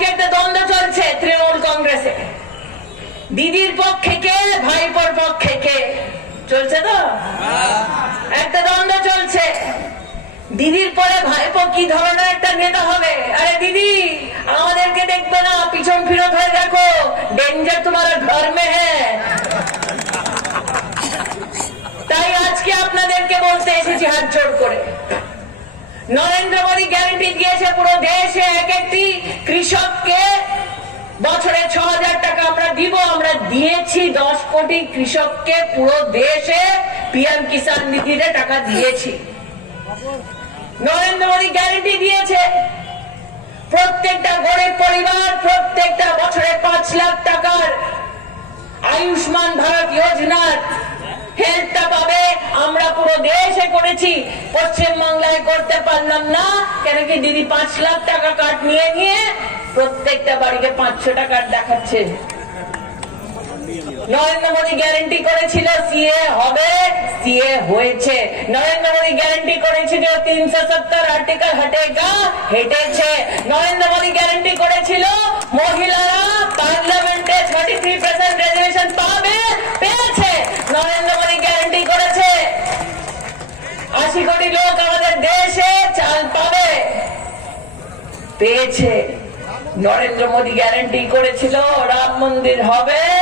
আজকে একটা দ্বন্দ্ব চলছে তৃণমূল কংগ্রেসে। দিদির পক্ষে কে, ভাইপোর পক্ষে কে? চলছে তো? একটা দ্বন্দ্ব চলছে। দিদির পরে ভাইপো কি ধরনের একটা নেতা হবে? আরে দিদি, আমাদেরকে দেখবে না, পিছন ফিরত হয়ে দেখো। ডেঞ্জার তোমার ঘর মে হ্যাঁ। তাই আজকে আপনাদেরকে বলতে এসেছি হাত জোড় করে। নরেন্দ্র মোদী গ্যারান্টি দিয়েছে পুরো দেশে বছরে ছ হাজার টাকা আমরা দিব, আমরা দিয়েছি দশ কোটি কৃষককে পুরো দেশে পিএম কিষাণ নিধিতে টাকা দিয়েছি। নরেন্দ্র মোদী গ্যারান্টি দিয়েছে। প্রত্যেকটা গরিব পরিবার প্রত্যেকটা বছরে পাঁচ লাখ টাকার আয়ুষ্মান ভারত যোজনার হেল্পটা পাবে। আমরা পুরো দেশে করেছি। পশ্চিম বাংলায় করতে পারলাম না। কেন কি দিদি পাঁচ লাখ টাকা কার্ড নিয়ে নিয়ে প্রত্যেকটা বাড়িকে পাঁচশো টাকার দেখাচ্ছে। নরেন্দ্র মোদী গ্যারান্টি করেছিল C A C A. Narendra Modi guarantee করেছিল, তিনশো সত্তর আর্টিকেল হটেগা, হেঁটেছে। নরেন্দ্র মোদী গ্যারান্টি করেছিল, মহিলারা পার্লামেন্টে থার্টি থ্রি পার্সেন্ট রেজার্ভেশন পাবে, পেয়েছে। নরেন্দ্র মোদী গ্যারান্টি করেছে। আশি কোটি লোক আমাদের দেশে চাল পাবে, পেয়েছে। নরেন্দ্র মোদী গ্যারান্টি করেছিল রাম মন্দির হবে।